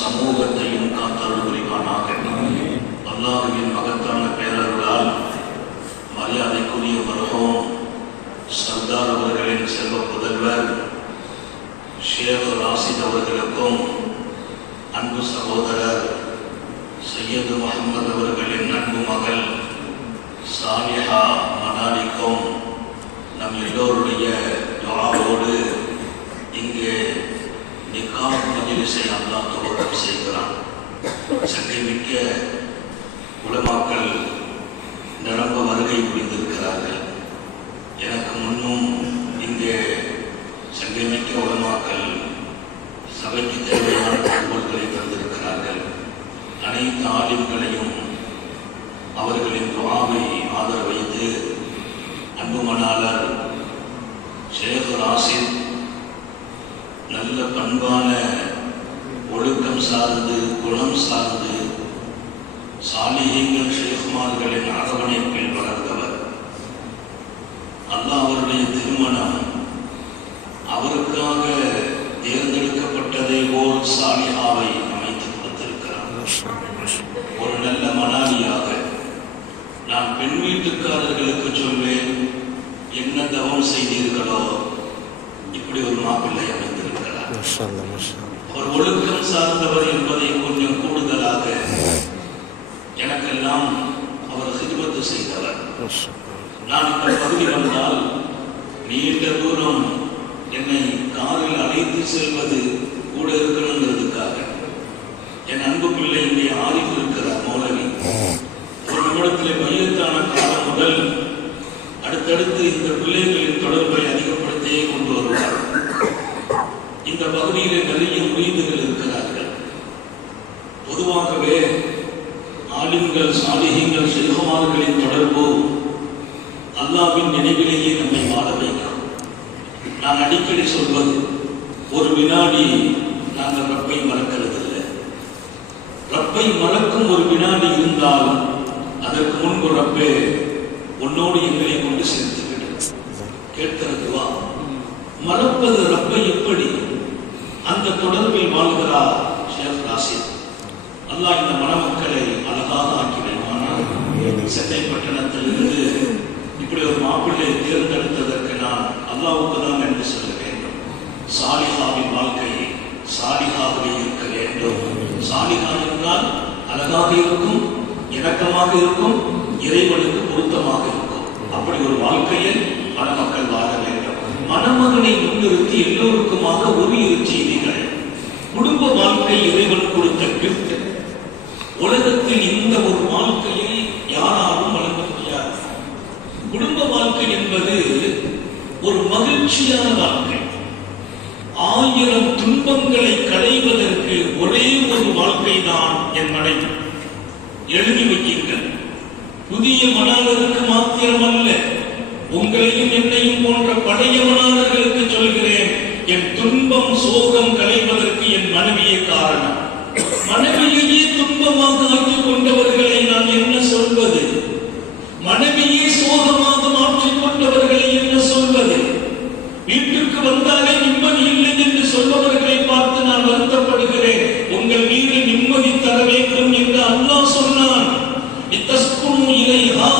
சமூகத்தையும் காத்தருள் புரிவானாக. அல்லாஹ்வின் மகத்தான பேரருளால் மரியாதைக்குரிய மர்ஹூம் சர்தார் அவர்களின் செல்வ புதல்வர் ஷேக் ராசித் அவர்களுக்கும் அன்பு சகோதரர் சையது முஹம்மது அவர்களின் அன்பு மகள் சாலிஹா மனாலிக்கும் நம் எல்லோருடைய துஆவோடு இங்கே நிக்காஹ் மஜ்லிஸை அல்லாஹ் துவக்கம் செய்கிறான். சங்கைமிக்க உலமாக்கள் நிரம்ப வருகை புரிந்திருக்கிறார்கள். எனக்கு முன்னும் இங்கே சங்கைமிக்க உலமாக்கள் சபைக்கு தேவையான தகவல்களை தந்திருக்கிறார்கள். அனைத்து ஆலிம்களையும் அவர்களின் துஆவை ஆதரவு வைத்து அன்பு மணாளர் ஷேக் ராசித் நல்ல பண்பான ஒழுக்கம் சார்ந்து குணம் சார்ந்து சாலிஹீன்கள் ஷேக்மார்களின் அரவணைப்பில் வளர்ந்தவர். அல்லாஹ் அவருடைய திருமணம் அவருக்காக தேர்ந்தெடுக்கப்பட்டதை போல் சாலிஹாவை அமைத்து கொடுத்திருக்கிறார். ஒரு நல்ல மனாலியாக நான் பெண் வீட்டுக்காரர்களுக்கு சொல்வேன், என்ன தவம் செய்தீர்களோ இப்படி ஒரு மாப்பிள்ளை அமைந்திருக்கிறார். ஒரு ஒழுக்கம் சார்ந்தவர் என்பதை கொஞ்சம் கூடுதலாக எனக்கெல்லாம் அவர் ஹிதமத் செய்தவர். நான் இந்த பகுதி வந்தால் நீண்ட தூரம் என்னை காரில் அழைத்து செல்வது கூட இருக்கணுங்கிறதுக்காக என் அன்பு பிள்ளை இங்கே ஆரிஃப் இருக்கிறார் மௌலவி. ஒரு நிமிடத்தில் மையத்தான காலம் முதல் அடுத்தடுத்து இந்த பிள்ளைகளின் தொடர்பை அதிகப்படுத்தியே கொண்டு வருவார். இந்த பகுதியில் நிறைய முரீதுகள் இருக்கிறார்கள். பொதுவாகவே ஆலிம்கள் சாலிஹீன்கள் ஷேகுமார்களின் தொடர்பு அல்லாஹ்வின் நினைவிலேயே நம்மை வாழ வைக்கும். நான் அடிக்கடி சொல்வது, ஒரு வினாடி நாங்கள் ரப்பை மறக்கிறது இல்லை. ரப்பை மறக்கும் ஒரு வினாடி இருந்தால் அதற்கு முன்பு ரப்பே உன்னோடு எங்களை கொண்டு சேர்த்து விடு. கேட்கிறதுவா மறப்பது ரப்பை எப்படி? அந்த தொடர்பில் வாழ்கிறார் ஷேக் ராசித். அல்லாஹ் இந்த மணமக்களை அழகாக ஆக்கி வைப்பானார். சென்னை பட்டணத்திலிருந்து இப்படி ஒரு மாப்பிள்ளை தேர்ந்தெடுத்ததற்கு நான் அல்லாஹ்வுக்கு தான் நன்றி சொல்ல வேண்டும். சாலிஹாவின் வாழ்க்கையை சாலிஹாவே இருக்க வேண்டும். சாலிஹா என்றால் அழகாக இருக்கும், இணக்கமாக இருக்கும், இறைவனுக்கு பொருத்தமாக இருக்கும். அப்படி ஒரு வாழ்க்கையில் மணமக்கள் வாழ வேண்டும். மணமகனை முன்னிறுத்தி எல்லோருக்குமாக ஒரு செய்திகள். குடும்ப வாழ்க்கை இறைவன் கொடுத்த கிஃப்ட். உலகத்தில் இந்த ஒரு வாழ்க்கையை யாராலும் வழங்க முடியாது. குடும்ப வாழ்க்கை என்பது ஒரு மகிழ்ச்சியான வாழ்க்கை. 1000 துன்பங்களை களைவதற்கு ஒரே ஒரு வாழ்க்கை தான் என் மனைவி. எழுதி வையுங்கள். புதிய மணாளருக்கு மாத்திரமல்ல, உங்களையும் என்னையும் போன்ற பழைய மணாளர்களுக்கு சொல்கிறேன், என் துன்பம் சோகம் களைவதற்கு என் மனைவியே காரணம். மனைவியையே துன்பமாக ஆக்கிக் கொண்டவர்களை நான் என்ன சொல்வது? மனைவியே சோகமாக மாற்றிக் கொண்டவர்களை என்ன சொல்வது? வீட்டுக்கு வந்தாலே நிம்மதி இல்லை என்று சொல்பவர்களை பார்த்து நான் வருத்தப்படுகிறேன். உங்கள் வீடு நிம்மதி தர வேண்டும் என்று அல்லாஹ் சொன்னான். இத்தஸ்குனு இலைஹா,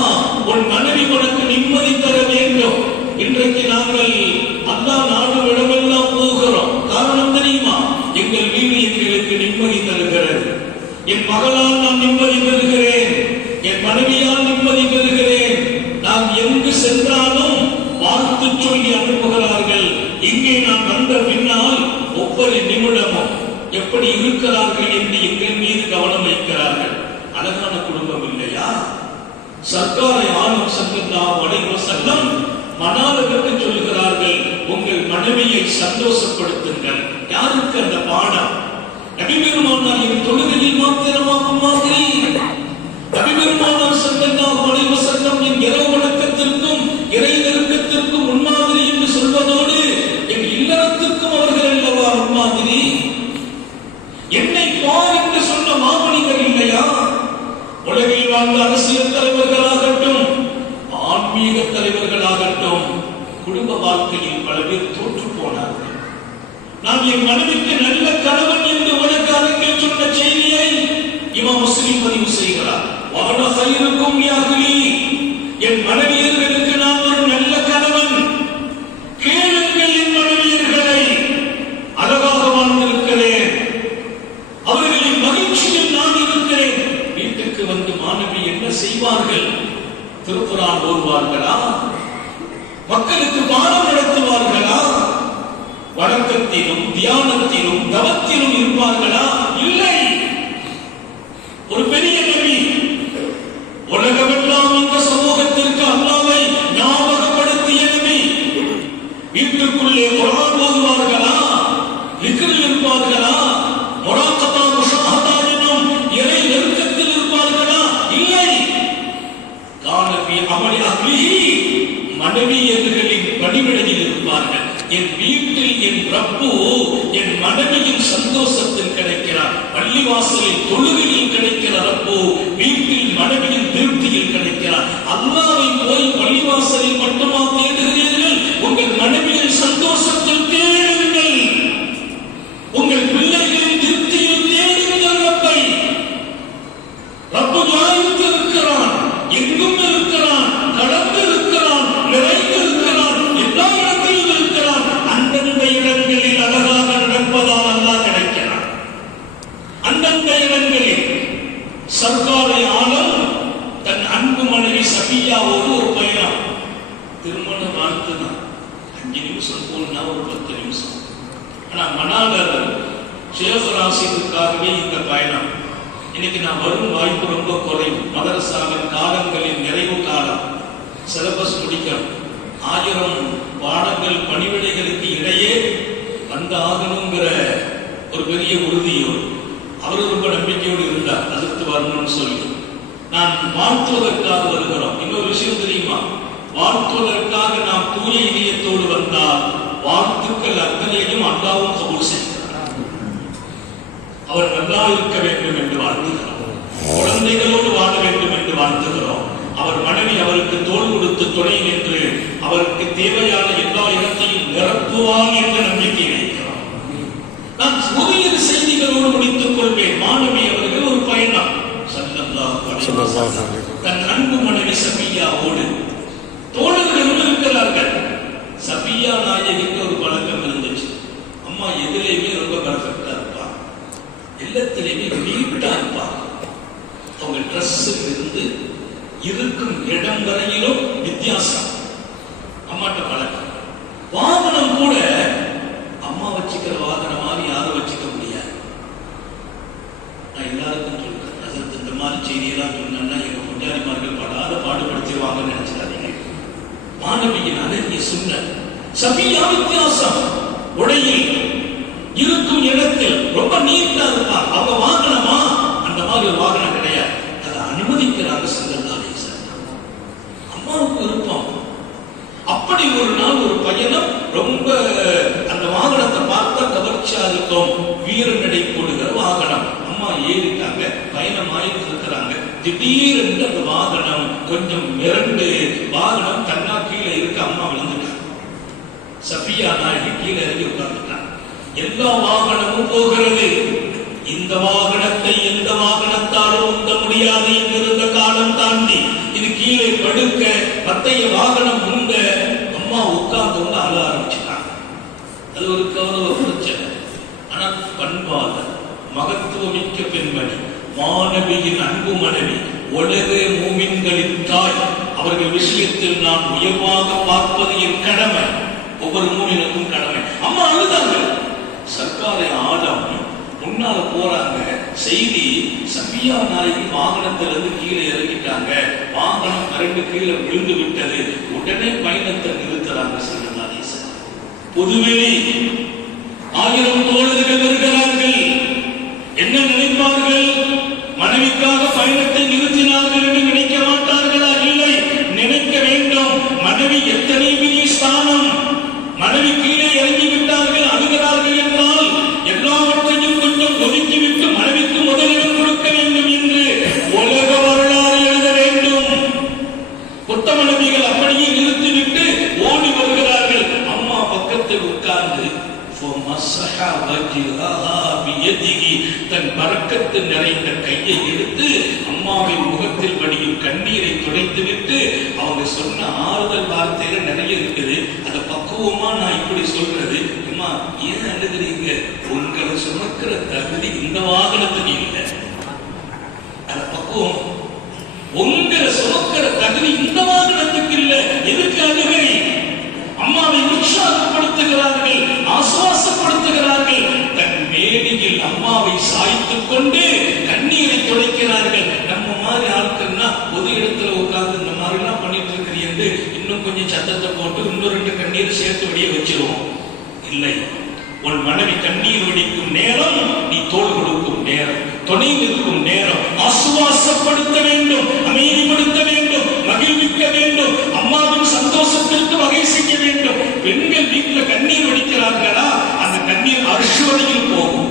உன் மனைவி உனக்கு நிம்மதி தர வேண்டும். இன்றைக்கு நாங்கள் அல்லாஹ் நாடும் இடமெல்லாம் போகிறோம். காரணம் தெரியுமா? எங்கள் வீடு எங்களுக்கு நிம்மதி தருகிறது. என் மகளால் நான் நிம்மதி பெறுகிறேன், என் மனைவியால் நிம்மதி பெறுகிறேன். நாம் எங்கு சென்றாலும் வாழ்த்து சொல்லி அனுப்புகிறார்கள். இங்கே நான் வந்த பின்னால் ஒவ்வொரு நிமிடமும் எப்படி இருக்கிறார்கள் என்று எங்கள் மீது கவனம் வைக்கிறார்கள். அழகான குடும்பம் இல்லையா? சர்க்காரை ஆளும் ஸல்லல்லாஹு அலைஹி வஸல்லம் மணாளருக்கு சொல்கிறார்கள், உங்கள் மனைவியை சந்தோஷப்படுத்துங்கள். யாருக்கு அந்த பாடம்? நபி பெருமானார் என் தொழுகையில் மாத்திரமாகும் மாதிரி, நபி பெருமானார் ஸல்லல்லாஹு அலைஹி வஸல்லம் என் இரவு வணக்கத்திற்கும் இறை நெருக்கத்திற்கும் முன்மாதிரி என்று சொல்வதோடு என் இல்லறத்திற்கும் அவர்கள் அல்லவா முன்மாதிரி. என்னை பார் என்று சொன்ன மாமனிதர் இல்லையா? உலகில் வாழ்ந்த அரசியல் தலைவர்களாகட்டும், ஆன்மீக தலைவர்களாகட்டும், குடும்ப வாழ்க்கையில் பல பேர் தோற்று போனார்கள். நான் என் மனைவிக்கு நல்ல கணவன் என்று உனக்கு அரங்கில் சொன்ன செய்தியை இமாம் முஸ்லிம் பதிவு செய்கிறார். வஅனா கைருக்கும் யா அஹ்லி, என் மனைவியர்களுக்கு நான் ஒரு நல்ல கணவன். கேளுங்கள் என் மனைவியர்களை, அழகாக வாழ்ந்திருக்கிறேன், அவர்களின் மகிழ்ச்சியில் நான் இருக்கிறேன். வீட்டுக்கு வந்து மாணவி என்ன செய்வார்கள்? திருக்குர்ஆன் ஓதுவார்களா? மக்களுக்கு பாடம் நடத்துவார்களா? வணக்கத்திலும் தியானத்திலும் தவத்திலும் இருப்பார்களா? இல்லை. ஒரு பெரிய நபி, உலகமெல்லாம் இந்த சமூகத்திற்கு அல்லாஹ்வை ஞாபகப்படுத்திய நபி, வீட்டுக்குள்ளே குர்ஆன் ஓதுவார்களா? திக்ரில் இருப்பார்களா? முராகபா முஷாஹதா எனும் இறை நெருக்கத்தில் இருப்பார்களா? இல்லை. காலபி அமலி அஹ்லிஹி, மனைவியர்களின் பணிவிடையில் இருப்பார்கள். என் வீட்டில் என் ரப்பு என் மனைவியின் சந்தோஷத்தில் கிடைக்கிறார். பள்ளிவாசலில் தொழுகையில் கிடைக்கிற ரப்பு வீட்டில் மனைவியின் திருப்தியில் கிடைக்கிறார். அல்லாஹ்வை போய் பள்ளிவாசலில் மட்டுமா தேடுகிறீர்கள்? உங்கள் மனைவியின் சந்தோஷத்தில் தேடுங்கள். உங்கள் பிள்ளைகளின் திருப்தியில் தேடுங்கள் ரப்பை. ரப்பு ஞாயிற்று இருக்கிறான், எங்கும் இருக்கிறான், கடந்து இருக்கிறான், நிறைந்து இருக்கிறான், எல்லா இடத்திலும் இருக்கிறான். அந்தந்த இடங்களில் அழகாக நடப்பதால் அல்லாஹ் கிடைக்கிறான். அந்தந்த இடங்களில் சர்க்காரை ஆலம் தன் அன்பு மனைவி சஃபியாவோடு ஒரு பயணம். திருமண வாழ்த்து தான் 5 நிமிஷம் போனா ஒரு 10 நிமிஷம். ஆனா மனாலர் ஷேக் ராசிதுக்காகவே இந்த பயணம். இன்னைக்கு நான் வரும் வாய்ப்பு ரொம்ப குறைவு. மதரசாவின் காலங்களின் நிறைவு காலம், சிலபஸ் முடிக்கணும். 1000 பாடங்கள் பணிவிடைகளுக்கு இடையே வந்து ஆகணுங்கிற ஒரு பெரிய உறுதியோடு அவர் ரொம்ப நம்பிக்கையோடு இருந்தார். அதற்கு வரணும்னு சொல்லி நான் வாழ்த்துவதற்காக வருகிறோம். இன்னொரு விஷயம் தெரியுமா? வாழ்த்துவதற்காக நாம் தூய இதயத்தோடு வந்தால் வாழ்த்துக்கள் அத்தனையும் அல்லாஹ்வும் கபூல் செய்கிறார். அவர் நல்லா இருக்க வேண்டும் என்று வாழ்த்துகிறோம். குழந்தைகளோடு வாழ வேண்டும் என்று வாழ்த்துகிறோம். அவர் மனைவி அவருக்கு தோள் கொடுத்து துணை நின்று அவருக்கு தேவையான எல்லா இடத்தையும் நிரப்புவார் என்ற நம்பிக்கை வைக்கிறோம். நான் புதிய செய்திகளோடு முடித்துக் கொள்வேன். மாணவி அவர்கள் ஒரு பயணம். தன் அன்பு மனைவி சஃபியாவோடு தோழர்களும் இருக்கிறார்கள். சஃபியா நாயகிக்கு ஒரு பழக்கம் இருந்துச்சு. அம்மா எதிலேயுமே ரொம்ப பர்ஃபெக்டா இருப்பா, எல்லாத்திலேயுமே நீட்டா இருப்பா. அவங்க ட்ரெஸ்ஸில் இருந்து இருக்கும் இடம் வரையிலும் வித்தியாசம். அம்மாட்ட பழக்கம். வாகனம் கூட அம்மா வச்சுக்கிற வாகனம் மாதிரி யாரும் வச்சுக்க முடியாது. நான் எல்லாருக்கும் சொல்றேன், அதற்கு இந்த மாதிரி செய்தியெல்லாம் சொன்னா எங்க பொஞ்சாரிமார்கள் படாத பாடுபடுத்திடுவாங்கன்னு நினைச்சிடாதீங்க. மாணவியின் அழகிய சுன்னத். சஃபியா வித்தியாசம். உடையில் இருக்கும் இடத்தில் ரொம்ப நீட்டா இருப்பாங்க. அவங்க வாகனமா அந்த மாதிரி ஒரு வாகனம் கிடையாது. அதை அனுமதிக்கிறாங்க ஸல்லல்லாஹு அலைஹி வஸல்லம். அம்மாவுக்கு விருப்பம். அப்படி ஒரு நாள் ஒரு பயணம். ரொம்ப அந்த வாகனத்தை பார்த்தா கவர்ச்சியா இருக்கும். வீரநடை போடுகிற வாகனம். அம்மா ஏறிட்டாங்க, பயணம் ஆயிட்டு இருக்கிறாங்க. திடீரென்று அந்த வாகனம் கொஞ்சம் மிரண்டு வாகனம் தன்னா கீழே இருக்க அம்மா விழுந்துட்டாங்க. சஃபியா நாயகி கீழே இறங்கி உட்கார்ந்துட்டாங்க. எல்லா வாகனமும் போகிறது. இந்த வாகனத்தை எந்த வாகனத்தாலும் உந்த முடியாது என்றிருந்த காலம் தாண்டி இது கீழே படுக்க மத்தைய வாகனம் முந்த அம்மா உட்கார்ந்து அழ ஆரம்பிச்சுட்டாங்க. அது ஒரு கௌரவ பிரச்சனை. ஆனால் பண்பாத மகத்துவமிக்க பெண்மணி, மாணவியின் அன்பு மனைவி, உலக மூமின்களின் தாய். அவர்கள் விஷயத்தில் நான் உயர்வாக பார்ப்பது என் கடமை. ஒவ்வொரு மூமினுக்கும் கடமை. அம்மா அழுதாங்க. சர்க்காரை ஆலம் முன்னால போறாங்க. செய்தி சஃபியா நாயகி வாகனத்திலிருந்து கீழே இறங்கிட்டாங்க. வாகனம் கரண்டு கீழே விழுந்து விட்டது. உடனே பயணத்தை நிறுத்துறாங்க. ஸல்லல்லாஹு அலைஹி வஸல்லம். பொதுவெளி 1000 தோழர்கள் வருகிறார்கள். என்ன நினைப்பார்கள்? மனைவிக்காக பயணத்தை நிறுத்தினார்கள் என்று நினைக்க மாட்டார்களா? இல்லை, நினைக்க வேண்டும். மனைவி எத்தனை பெரிய ஸ்தானம். மனைவி கீழே இறங்கி விட்டார்கள், அழுகிறார்கள் என்றால் எல்லாவற்றையும் கொஞ்சம் ஒதுக்கிவிட்டு மனைவிக்கு முதலிடம் கொடுக்க வேண்டும் என்று உலக வரலாறு எழுத வேண்டும். புத்த மனைவிகள் அப்படியே நிறுத்திவிட்டு ஓடி வருகிறார்கள். அம்மா பக்கத்தில் உட்கார்ந்து கிடந்த கையை எடுத்து அம்மாவின் முகத்தில் வடியும் கண்ணீரை துடைத்துவிட்டு அவங்க சொன்ன ஆறுதல் வார்த்தையில நிறைய இருக்குது. அதை பக்குவமா நான் இப்படி சொல்றது, அம்மா ஏன் அழுகிறீங்க, உங்களை சுமக்கிற தகுதி இந்த வாகனத்துக்கு இல்லை. அந்த பக்குவம், உங்களை சுமக்கிற தகுதி இந்த வாகனத்துக்கு இல்லை. எதுக்கு அழுகை? அம்மாவை உற்சாகப்படுத்துகிறார்கள், ஆசுவாசப்படுத்துகிறார்கள். தன் மேடையில் அம்மாவை சாய்த்துக் கொண்டு கண்ணீரை துடைக்கிறார்கள். நம்ம மாதிரி ஆட்கள்னா பொது இடத்துல உட்கார்ந்து இந்த மாதிரி எல்லாம் பண்ணிட்டு இருக்கிறீங்க, இன்னும் கொஞ்சம் சத்தத்தை போட்டு இன்னும் 2 கண்ணீர் சேர்த்து வடிய வச்சிருவோம். இல்லை, உன் மனைவி கண்ணீர் வடிக்கும் நேரம் நீ தோள் கொடுக்கும் நேரம், துணை நிற்கும் நேரம். ஆசுவாசப்படுத்த வேண்டும், அமைதிப்படுத்த வேண்டும், மகிழ்விக்க வேண்டும், அம்மாவின் சந்தோஷத்திற்கு வகை செய்ய வேண்டும். பெண்கள் வீட்டில் கண்ணீர் வடிக்கிறார்களா, அந்த கண்ணீர் அர்ஷவதியில் போகும்.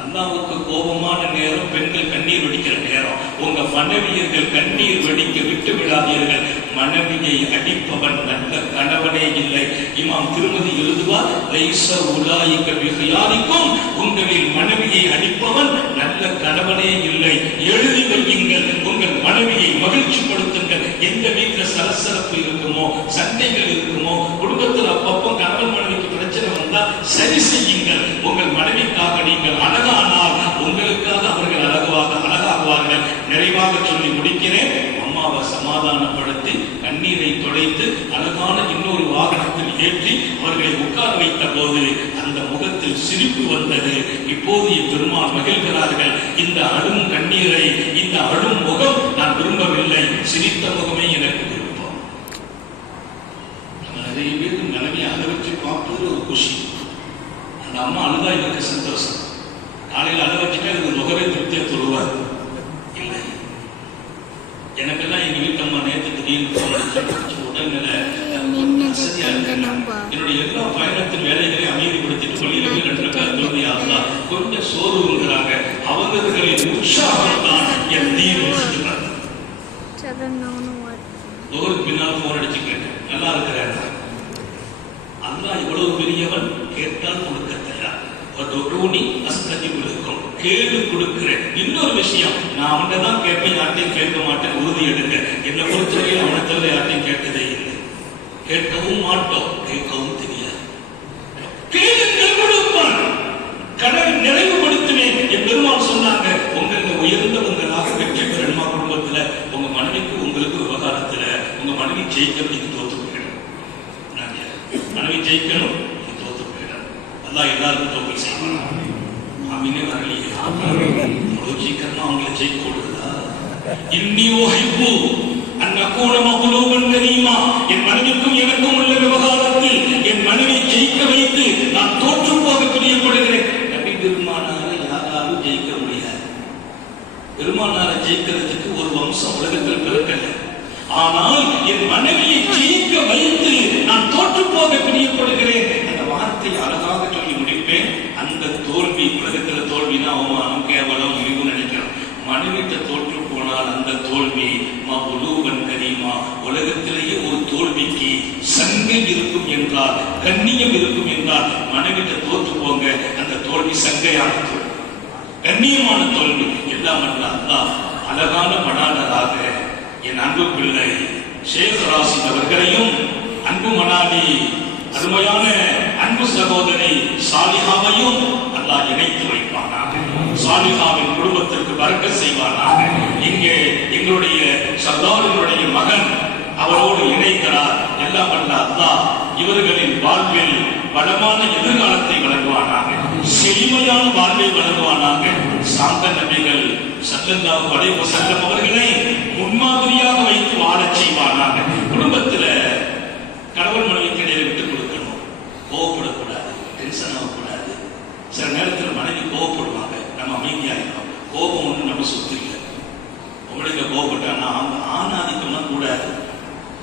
அல்லாவுக்கு கோபமான நேரம் பெண்கள் கண்ணீர் வடிக்கிற நேரம். உங்க மனைவியர்கள் கண்ணீர் வடிக்க விட்டு விடாதீர்கள். மனைவியை அடிப்பவன் நல்ல கணவனே இல்லை. இமாம் திருமதி எழுதுவார், லைஸ உலாயிக பிஹியாரிக்கும், உங்களில் மனைவியை அடிப்பவன் நல்ல கணவனே இல்லை. எழுதி வையுங்கள், உங்கள் மனைவியை மகிழ்ச்சிப்படுத்துங்கள். எந்த வீட்டில் சலசலப்பு இருக்குமோ, சண்டைகள் இருக்குமோ, குடும்பத்தில் அப்பப்போ கணவன் மனைவிக்கு பிரச்சனை வந்தா சரி செய்யுங்கள். உங்கள் மனைவிக்காக நீங்கள் அழகானால் உங்களுக்காக அவர்கள் அழகாகுவார்கள். நிறைவாக சொல்லி முடிக்கிறேன். அம்மாவை சமாதானப்படுத்தி கண்ணீரை துடைத்து அழகான இன்னொரு வாகனத்தில் ஏற்றி அவர்களை உட்கார வைத்த போது அந்த முகத்தில் சிரிப்பு வந்தது. இப்போது பெருமாள் மகிழ்கிறார்கள். இந்த அழும் கண்ணீரை, இந்த அழும் முகம் நான் விரும்பவில்லை, சிரித்த முகமே எனக்கு விருப்பம். நிறைய பேர் நிலைமையை அழவச்சு பார்ப்பது ஒரு குஷி. அந்த அம்மா அழுதா எனக்கு சந்தோஷம். காலையில் அழ வச்சுட்டா எனக்கு முகவே திருப்தியை சொல்லுவார். இல்லை, எனக்கெல்லாம் எங்க வீட்டம்மா நேற்று திடீர்னு உடல்நிலை வசதியா இருக்கேன். என்னுடைய எல்லா பயணத்தின் வேலைகளையும் அமைதிப்படுத்திட்டு சொல்லியிருக்கேன். 2 ரக்காத் ஆகலாம், கொஞ்சம் சோர்வுங்கிறாங்க. அவர்களின் உற்சாகம் தான் என் தீர்வு செஞ்சுக்கிறாங்க. பின்னால் போன் அடிச்சு கேட்டேன், நல்லா இருக்கிறேன். அல்லாஹ் இவ்வளவு பெரியவன், கேட்டால் கொடுக்க தயார். கேள்வி கொடுக்கிறேன். இன்னொரு விஷயம், நான் அவன்கிட்ட தான் கேட்பேன், யார்ட்டையும் கேட்க மாட்டேன். உறுதி எடுக்க என்னை பொறுத்தவரையில் அவனை தவிர யார்ட்டையும் கேட்டதே இல்லை. கேட்கவும் மாட்டோம், கேட்கவும் தெரியாது. கேளுங்கள், கொடுப்பான். கடல் நிறைவுபடுத்தினேன். என் பெருமாள் சொன்னாங்க, உங்க உயர்ந்தவங்களாக வெற்றி பெறணுமா குடும்பத்துல, உங்க மனைவிக்கு உங்களுக்கு விவகாரத்துல உங்க மனைவி ஜெயிக்க நீங்க தோத்து போயிடும். மனைவி ஜெயிக்கணும், நீங்க தோத்து போயிடும். அல்லாஹ் எல்லாருக்கும் தோல்வி செய்யணும். ஆமீனே வரலையே, அவ்வளவு சீக்கிரமா அவங்களை ஜெயிக்க கொடுக்குதா? இன்னி உஹிப்பு அன் அகூன மக்லூபன் கரீமா. என் மனைவிக்கும் எனக்கும் உள்ள விவகாரத்தில் என் மனைவி ஜெயிக்க வைத்து நான் தோற்று போக பிரியப்படுகிறேன். நபி பெருமானாரை யாராலும் ஜெயிக்க முடியாது. பெருமானாரை ஜெயிக்கிறதுக்கு ஒரு வம்சம் உலகத்தில் பிறக்கல. ஆனால் என் மனைவியை ஜெயிக்க வைத்து நான் தோற்று போக பிரியப்படுகிறேன். அந்த வார்த்தையை அழகாக சொல்லி முடிப்பேன். அந்த தோல்வி, உலகத்தில் தோல்வினா அவமானம், கேவலம், இழிவு நினைக்கிறோம். மனைவிட்ட தோற்று போனால் அந்த தோல்வி மக்லூபன் கரீமா. உலகத்திலேயே ஒரு தோல்விக்கு சங்கை இருக்கும் என்றால், கண்ணியம் இருக்கும் என்றால், மனைவிட்ட தோற்று போங்க, அந்த தோல்வி சங்கையான தோல்வி, கண்ணியமான தோல்வி. எல்லாம் அல்லாஹ் அழகான மணாளராக என் அன்பு பிள்ளை ஷேக் ராசித் அவர்களையும், அன்பு மணாலி அருமையான அன்பு சகோதரி சாலிஹாவையும் அல்லாஹ் இணைத்து வைப்பானாக. சாலிஹாவின் குடும்பத்திற்கு பரக்கத் செய்வானாக. இங்கே எங்களுடைய சர்தாரினுடைய மகன் அவரோடு இணைக்கிறார். எல்லாம் வல்ல அல்லாஹ் இவர்களின் வாழ்வில் வளமான எதிர்காலத்தை வழங்குவானாக, செழுமையான வாழ்வை வழங்குவானாக. சாந்த நபிகள் ஸல்லல்லாஹு அலைஹி வஸல்லம் அவர்களை முன்மாதிரியாக வைத்து வாழச் செய்வானாக. குடும்பத்தில் கணவன் மனைவிக்கு இடையில விட்டுக் கொடுக்கணும், கோவப்படக்கூடாது, டென்ஷன் ஆகக்கூடாது. சில நேரத்தில் மனைவி கோவப்படுவாங்க, நம்ம அமைதியாகிடும். கோபம் ஒன்று நம்ம சுத்தி இல்லை. உங்களுக்கு கோவப்பட்டா நான் ஆணாதிக்கம்லாம் கூடாது.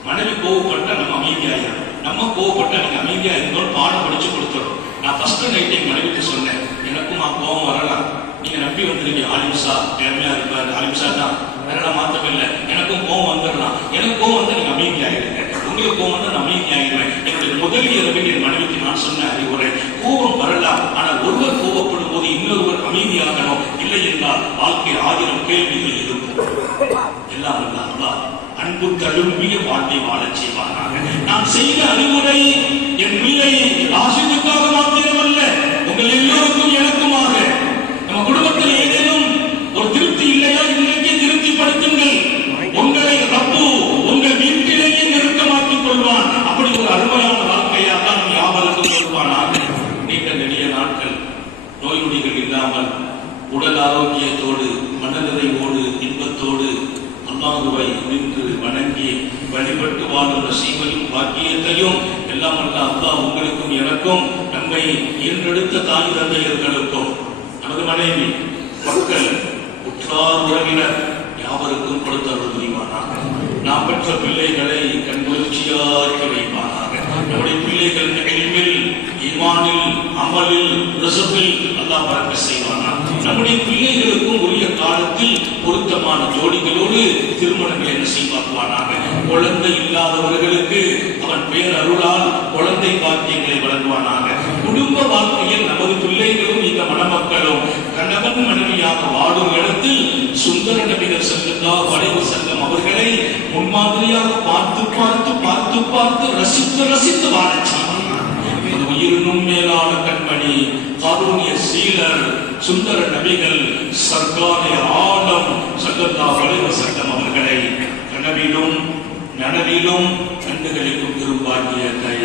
மனைவி கோவப்பட்டா நம்ம அமைதியாகிடும். நம்ம கோவப்பட்டா நீங்க அமைதியா இருந்தோம் பாடம் படிச்சு கொடுத்துரும். நான் ஃபர்ஸ்ட் நைட் என் மனைவிக்கு சொன்னேன், எனக்கும் கோபம் வரலாம், நீங்க நம்பி வந்துருங்க, ஆலிம்சா திறமையா இருப்பாரு, ஆலிம்சா தான், வேற மாற்றமில்லை, எனக்கும் கோபம் வந்துடலாம். எனக்கு கோபம் வந்து நீங்க அமைதியாகிடுங்க. உங்க படுக்க போகணும்னு நான் அமைதியாகிடுவேன். என்னுடைய முதல் இரவில் என் மனைவிக்கு நான் சொன்ன அறிவுரை, கோபம் வரலாம், ஆனால் ஒருவர் கோபப்படும் போது இன்னொருவர் அமைதியாகணும். இல்லை என்றால் வாழ்க்கை 1000 கேள்விகள் இருக்கும். எல்லாம் அன்பு தழும்பிய வாழ்க்கை வாழச் செய்வானாக. நான் செய்த அறிவுரை என் பிள்ளை ஆசிரியக்காக மாத்திரமல்ல, உங்கள் எல்லோருக்கும் எனக்குமாக. நம்ம குடும்பத்தில் ஏதேனும் ஒரு திருப்தி இல்லையா, இன்றைக்கு திருப்திப்படுத்துங்கள். உங்களை ரப்பு உங்கள் வீட்டிலேயே நெருக்கமாக்கிக் கொள்வான். அப்படி ஒரு அருமையான வாழ்க்கையாக தான் யாவருக்கும் கொள்வானாக. நீண்ட நெடிய நாட்கள் நோய் நொடிகள் இல்லாமல் உடல் ஆரோக்கியத்தோடு மனநிறைவோடு இன்பத்தோடு அல்லாஹ்வை நின்று வணங்கி வழிபட்டு வாழும் நசீபையும் பாக்கியத்தையும் எல்லாம் அல்ல அல்லாஹ் உங்களுக்கும் எனக்கும் நம்மை ஈன்றெடுத்த தாய் தந்தையர்களுக்கும் நமது மனைவி மக்கள் உற்றார் உறவினர் யாவருக்கும் கொடுத்தவர்கள் புரிவானாக. நாம் பெற்ற பிள்ளைகளை கண்குளிர்ச்சியாக்கி வைப்பானாக. நம்முடைய பிள்ளைகள் இல்மில், ஈமானில், அமலில், ரிஸ்கில் அல்லாஹ் பரக்கத் செய்வானாக. நம்முடைய பிள்ளைகளுக்கும் உரிய காலத்தில் பொருத்தமான ஜோடிகளோடு திருமணங்களை நசீபாக்குவானாக. குழந்தை இல்லாதவர்களுக்கு அவன் பேரருளால் குழந்தை பாக்கியங்களை வழங்குவானாக. குடும்ப வாழ்க்கையில் நமது பிள்ளைகளும் இந்த மணமக்களும் கணவன் மனைவியாக வாழும் இடத்தில் சுந்தர நபிகள் ஸல்லல்லாஹு அலைஹி வஸல்லம் அவர்களை முன்மாதிரியாக பார்த்து பார்த்து பார்த்து பார்த்து ரசித்து ரசித்து வாழச் செய்வானாக. உயிரினும் மேலான கண்மணி காரூணிய சீலர் சுந்தர நபிகள் சர்க்காரே ஆலம் ஸல்லல்லாஹு அலைஹி வஸல்லம் அவர்களை கனவிலும் நனவிலும் கண்டுகளிக்கும் திருப்பாக்கியத்தை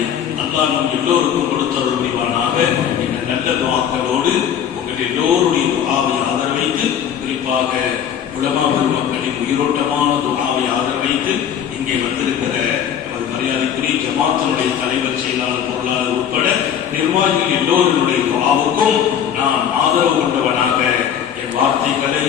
அல்லாஹ் நம் எல்லோருக்கும் கொடுத்தருள் புரிவானாக. இந்த நல்ல துஆக்களோடு உங்கள் எல்லோருடைய துஆவை ஆதரவைத்து, குறிப்பாக உலமா பெருமக்களின் உயிரோட்டமான துஆவை ஆதரவைத்து இங்கே வந்திருக்கிற நமது மரியாதைக்குரிய ஜமாத்தினுடைய தலைவர், செயலாளர், பொருளாளர் உட்பட நிர்வாகிகள் எல்லோருடைய துஆவுக்கும் நான் ஆதரவு கொண்டவனாக என் வார்த்தைகளை